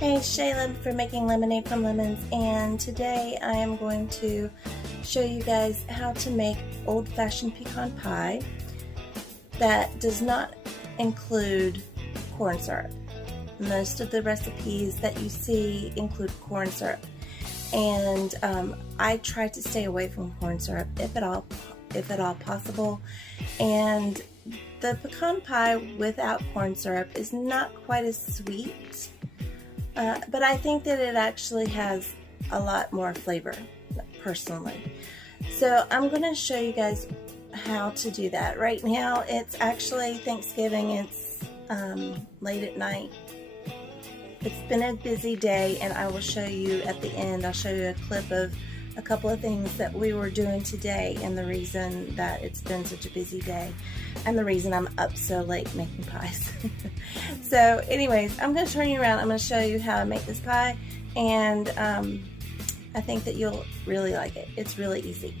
Hey, Shayla for Making Lemonade from Lemons, and today I am going to show you guys how to make old-fashioned pecan pie that does not include corn syrup. Most of the recipes that you see include corn syrup, and I try to stay away from corn syrup if at all possible. And the pecan pie without corn syrup is not quite as sweet. But I think that it actually has a lot more flavor, personally. So I'm going to show you guys how to do that. Right now it's actually Thanksgiving. It's late at night. It's been a busy day, and I will show you at the end. I'll show you a clip of a couple of things that we were doing today and the reason that it's been such a busy day and the reason I'm up so late making pies. So anyways, I'm going to turn you around. I'm going to show you how I make this pie, and I think that you'll really like it. It's really easy.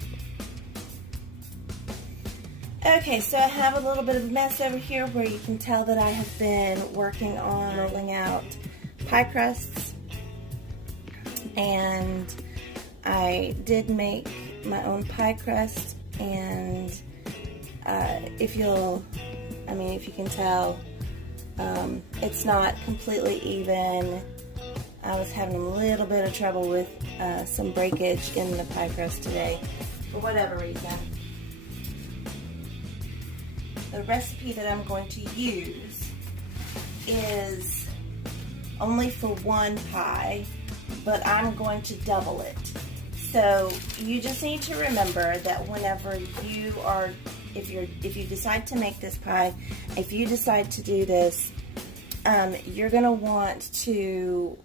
Okay, so I have a little bit of a mess over here where you can tell that I have been working on rolling out pie crusts, and I did make my own pie crust, and if you can tell, it's not completely even. I was having a little bit of trouble with some breakage in the pie crust today, for whatever reason. The recipe that I'm going to use is only for one pie, but I'm going to double it. So you just need to remember that whenever you are, if you decide to make this pie, if you decide to do this, you're going to want to,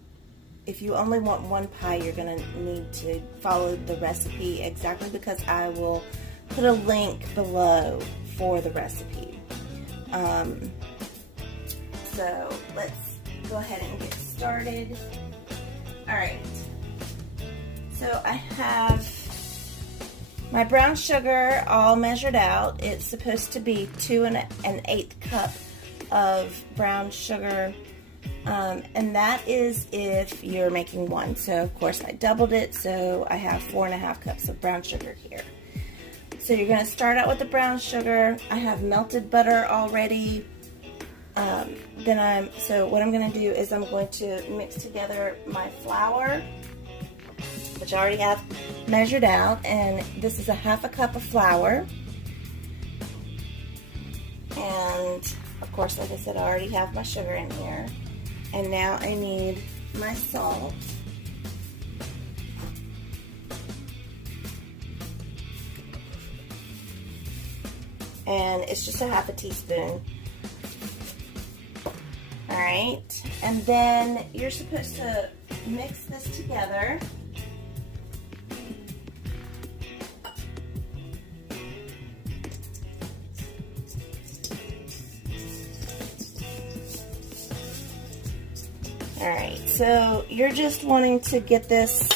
if you only want one pie, you're going to need to follow the recipe exactly, because I will put a link below for the recipe. So let's go ahead and get started. Alright, so I have my brown sugar all measured out. It's supposed to be 2 1/8 cup of brown sugar, and that is if you're making one. So of course I doubled it, so I have 4 1/2 cups of brown sugar here. So you're going to start out with the brown sugar. I have melted butter already. So what I'm going to do is I'm going to mix together my flour, which I already have measured out, and this is a 1/2 cup of flour. And of course, like I said, I already have my sugar in here. And now I need my salt. And it's just a 1/2 teaspoon. Alright, and then you're supposed to mix this together. Alright, so you're just wanting to get this,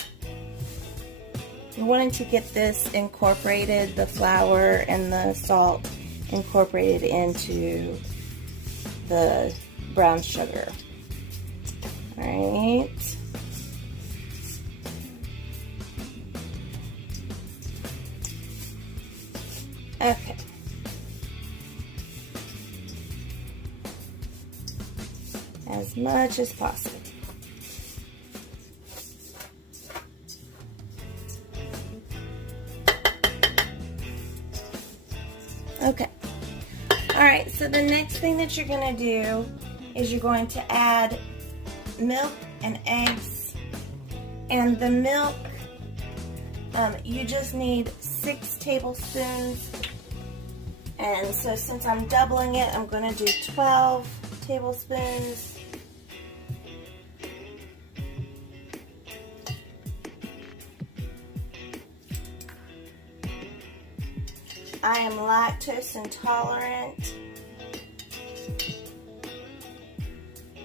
incorporated, the flour and the salt incorporated into the brown sugar. Alright. Okay. As much as possible. Okay. Alright, so the next thing that you're going to do is you're going to add milk and eggs. And the milk, you just need 6 tablespoons. And so since I'm doubling it, I'm going to do 12 tablespoons. I am lactose intolerant,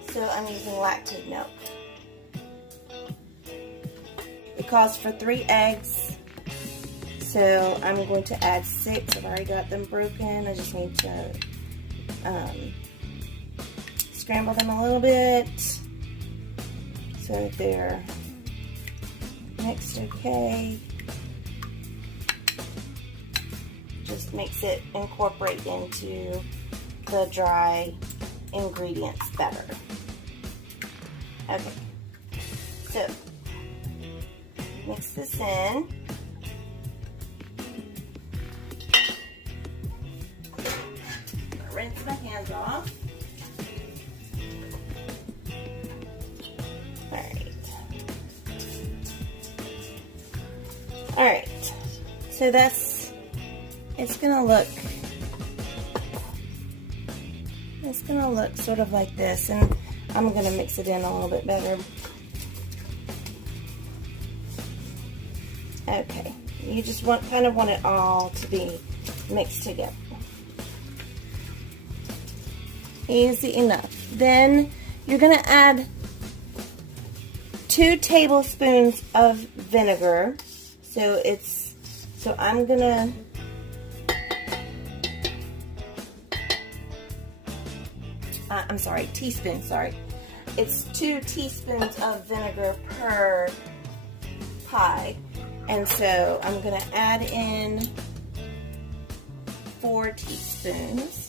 so I'm using lactate milk. It calls for 3 eggs, so I'm going to add 6. I've already got them broken. I just need to scramble them a little bit. so they're mixed okay. Just makes it incorporate into the dry ingredients better. Okay, so mix this in. Rinse my hands off. Alright, so it's gonna look sort of like this, and I'm gonna mix it in a little bit better. Okay, you just kind of want it all to be mixed together. Easy enough. Then you're gonna add 2 tablespoons of vinegar. So I'm gonna I'm sorry, teaspoon, sorry. It's 2 teaspoons of vinegar per pie. And so I'm gonna add in 4 teaspoons.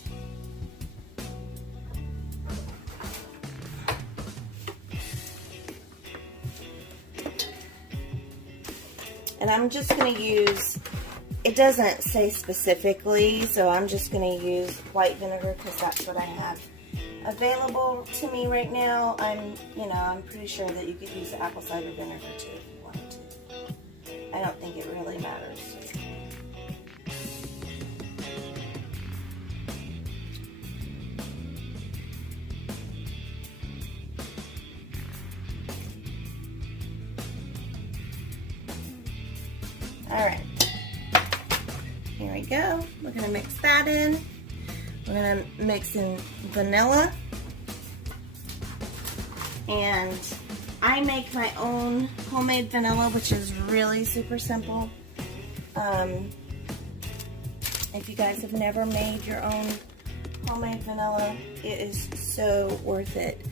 And I'm just going to use, it doesn't say specifically, so I'm just going to use white vinegar because that's what I have available to me right now. I'm pretty sure that you could use apple cider vinegar too if you wanted to. I don't think it really matters. Alright, here we go. We're going to mix that in. We're going to mix in vanilla. And I make my own homemade vanilla, which is really super simple. If you guys have never made your own homemade vanilla, it is so worth it.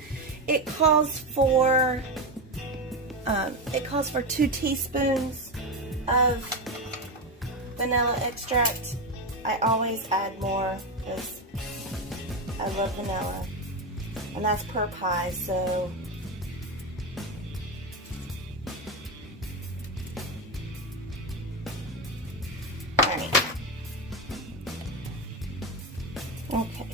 It calls for 2 teaspoons of vanilla extract. I always add more because I love vanilla, and that's per pie. So all right, okay.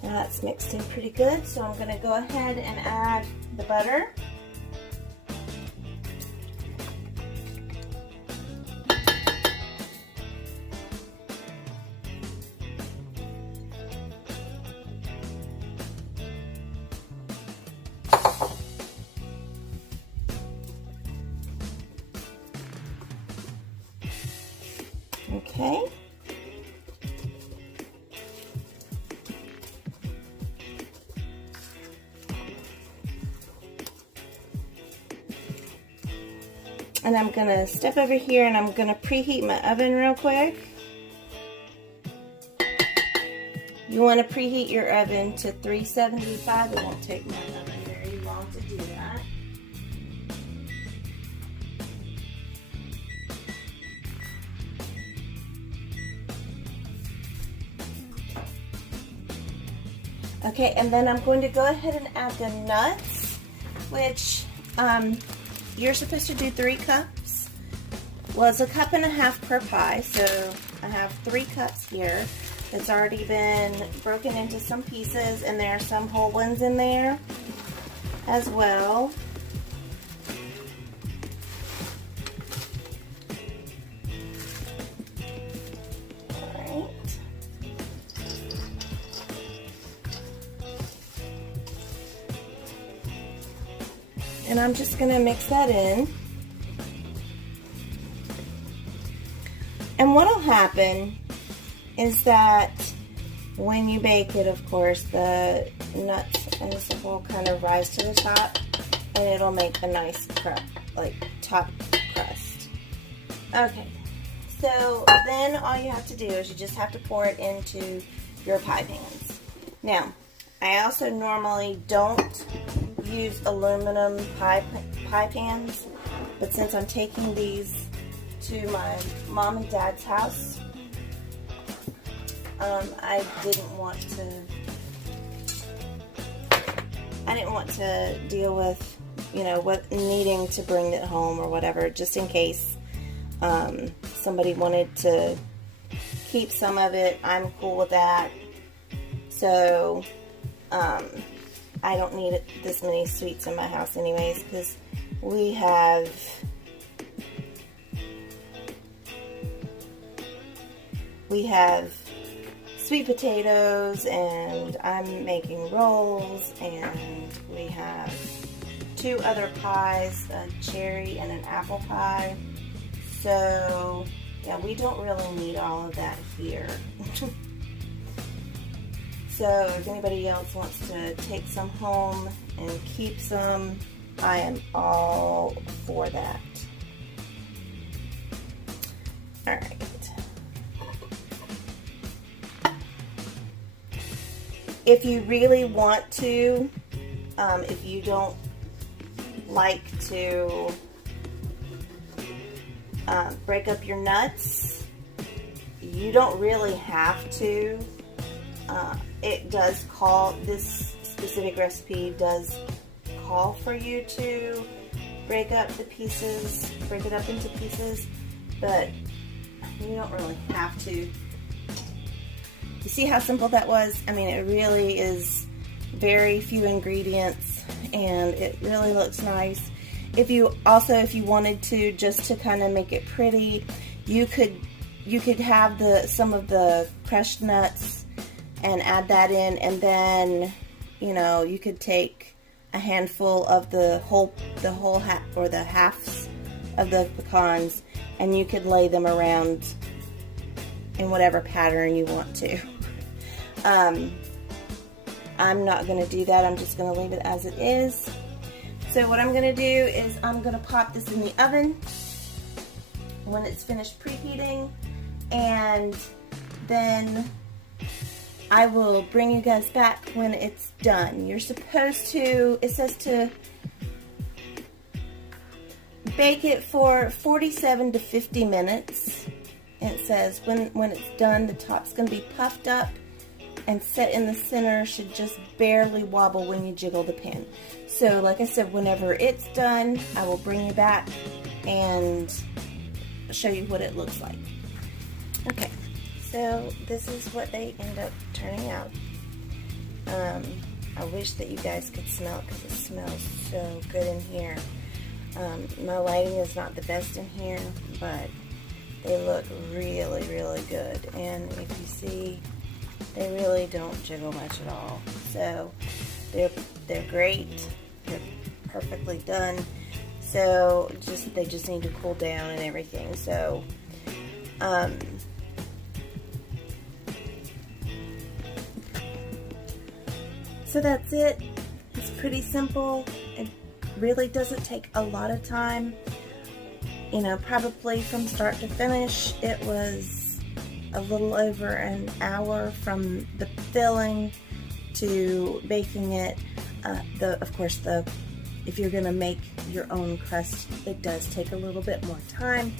Now that's mixed in pretty good, so I'm going to go ahead and add the butter. Okay. And I'm going to step over here and I'm going to preheat my oven real quick. You want to preheat your oven to 375. It won't take my oven very long to do that. Okay, and then I'm going to go ahead and add the nuts, which you're supposed to do 3 cups. Well, it's 1.5 cups per pie, so I have 3 cups here. It's already been broken into some pieces, and there are some whole ones in there as well. Alright. And I'm just going to mix that in. And what will happen is that when you bake it, of course, the nuts and stuff will kind of rise to the top, and it'll make a nice top crust. Okay, so then all you have to do is you just have to pour it into your pie pans. Now, I also normally don't use aluminum pie pans, but since I'm taking these to my mom and dad's house, I didn't want to deal with, you know, what needing to bring it home or whatever, just in case somebody wanted to keep some of it. I'm cool with that. So I don't need this many sweets in my house anyways, because we have sweet potatoes, and I'm making rolls, and we have 2 other pies, a cherry and an apple pie. So yeah, we don't really need all of that here. So if anybody else wants to take some home and keep some, I am all for that. All right. If you really want to, if you don't like to break up your nuts, you don't really have to. It does call, this specific recipe does call for you to break up the pieces, break it up into pieces, but you don't really have to. You see how simple that was? I mean, it really is very few ingredients, and it really looks nice. If you wanted to, just to kind of make it pretty, you could have some of the crushed nuts and add that in, and then, you know, you could take a handful of the whole half, or the halves of the pecans, and you could lay them around in whatever pattern you want to. I'm not going to do that. I'm just going to leave it as it is. So what I'm going to do is I'm going to pop this in the oven when it's finished preheating, and then I will bring you guys back when it's done. You're supposed to, it says to bake it for 47 to 50 minutes. And it says when it's done, the top's going to be puffed up and set in the center, should just barely wobble when you jiggle the pan. So like I said, whenever it's done, I will bring you back and show you what it looks like. Okay, so this is what they end up turning out. I wish that you guys could smell it, because it smells so good in here. My lighting is not the best in here, but they look really, really good. And if you see, they really don't jiggle much at all. So they're great. They're perfectly done. So they just need to cool down and everything. So so that's it. It's pretty simple. It really doesn't take a lot of time. You know, probably from start to finish, it was a little over an hour from the filling to baking it. Of course, if you're gonna make your own crust, it does take a little bit more time.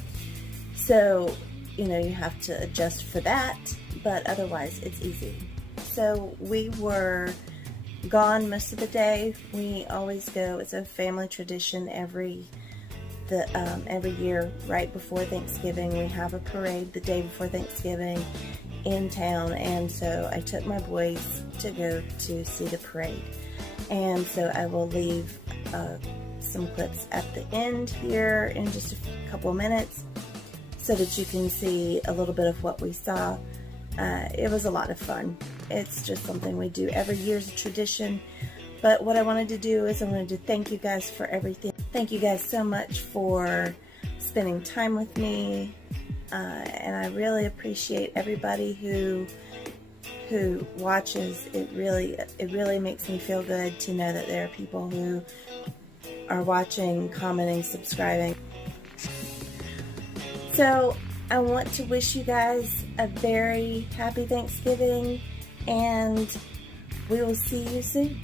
So, you know, you have to adjust for that, but otherwise it's easy. So we were gone most of the day. We always go, it's a family tradition every year right before Thanksgiving. We have a parade the day before Thanksgiving in town, and so I took my boys to go to see the parade. And so I will leave some clips at the end here in just a couple minutes so that you can see a little bit of what we saw. It was a lot of fun. It's just something we do every year as a tradition. But what I wanted to do is I wanted to thank you guys for everything. Thank you guys so much for spending time with me, and I really appreciate everybody who watches. It really makes me feel good to know that there are people who are watching, commenting, subscribing. So I want to wish you guys a very happy Thanksgiving, and we will see you soon.